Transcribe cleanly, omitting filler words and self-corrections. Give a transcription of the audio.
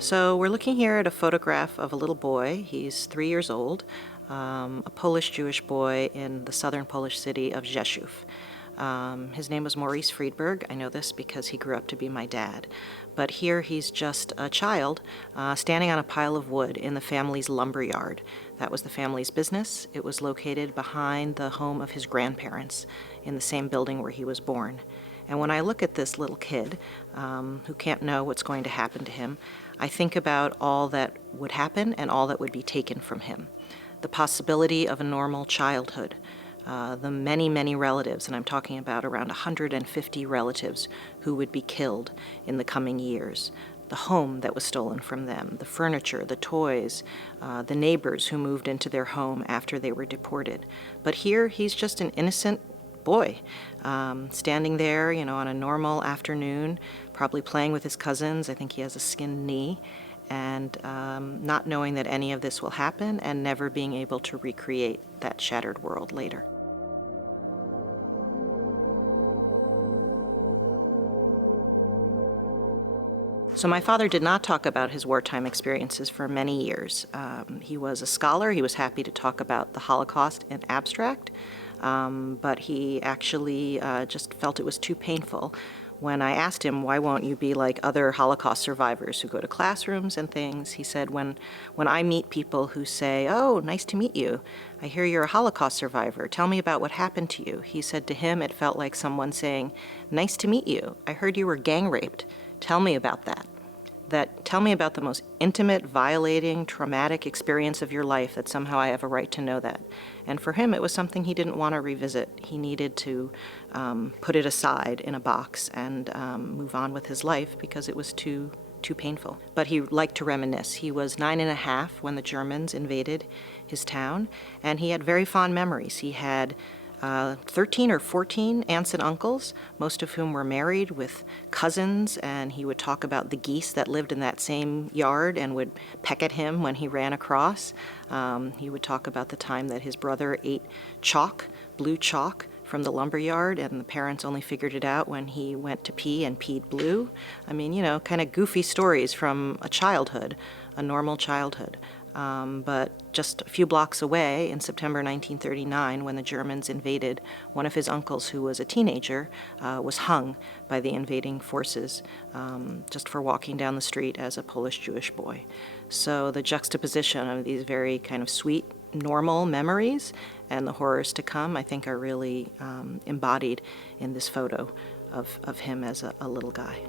So we're looking here at a photograph of a little boy. He's 3 years old, a Polish Jewish boy in the southern Polish city of ژشوف. His name was موریس Fariedberg. I know this because he grew up to be my dad. But here he's just a child standing on a pile of wood in the family's lumber yard. That was the family's business. It was located behind the home of his grandparents in the same building where he was born. And when I look at this little kid who can't know what's going to happen to him, I think about all that would happen and all that would be taken from him. The possibility of a normal childhood, the many, many relatives, and I'm talking about around 150 relatives who would be killed in the coming years, the home that was stolen from them, the furniture, the toys, the neighbors who moved into their home after they were deported. But here he's just an innocent boy, standing there, on a normal afternoon, probably playing with his cousins. I think he has a skinned knee, and not knowing that any of this will happen and never being able to recreate that shattered world later. So my father did not talk about his wartime experiences for many years. He was a scholar. He was happy to talk about the Holocaust in abstract, but he actually just felt it was too painful. When I asked him, why won't you be like other Holocaust survivors who go to classrooms and things, he said, when I meet people who say, oh, nice to meet you, I hear you're a Holocaust survivor, tell me about what happened to you. He said to him it felt like someone saying, nice to meet you, I heard you were gang raped, tell me about that. Tell me about the most intimate, violating, traumatic experience of your life, that somehow I have a right to know that. And for him, it was something he didn't want to revisit. He needed to put it aside in a box and move on with his life because it was too painful. But he liked to reminisce. He was 9.5 when the Germans invaded his town, and he had very fond memories. He had 13 or 14 aunts and uncles, most of whom were married with cousins, and he would talk about the geese that lived in that same yard and would peck at him when he ran across. He would talk about the time that his brother ate chalk, blue chalk, from the lumber yard, and the parents only figured it out when he went to pee and peed blue. I mean, kind of goofy stories from a childhood, a normal childhood. But just a few blocks away, in September 1939, when the Germans invaded, one of his uncles, who was a teenager, was hung by the invading forces just for walking down the street as a Polish Jewish boy. So the juxtaposition of these very kind of sweet, normal memories and the horrors to come, I think, are really embodied in this photo of him as a little guy.